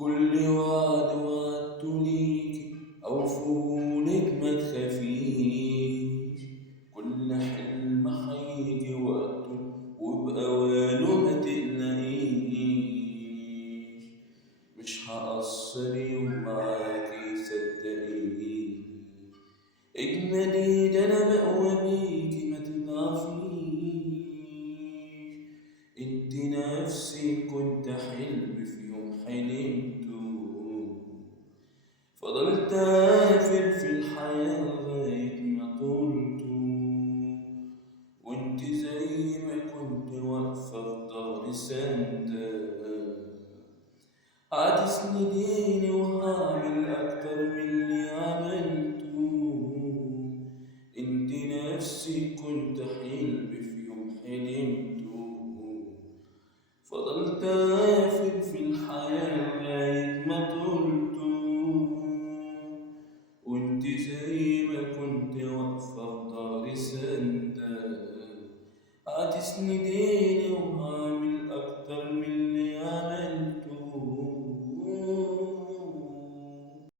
كل وعد وعدت ليك أوفولك ما تخافيش. كل حلم هيجي وقته وبأوانه ما تقلقيش. مش هقصر يوم معاكي صدقيني. اجمدي ده أنا بقوى بيكي ما تضعفيش. انت نفسي كنت حلم في يوم حلمته. فضلت أقفل في الحياة لغاية ما طولته. وانت زي ما كنت واقفة في ضهري سندة. هتسنديني وهعمل أكتر من اللي عملته. انت نفسي كنت حلم في يوم حلمته. فضلت أقفل في الحياة لغاية ما طولته. وانت زي ما كنت واقفة في ضهري سندة. هتسنديني وهعمل أكتر من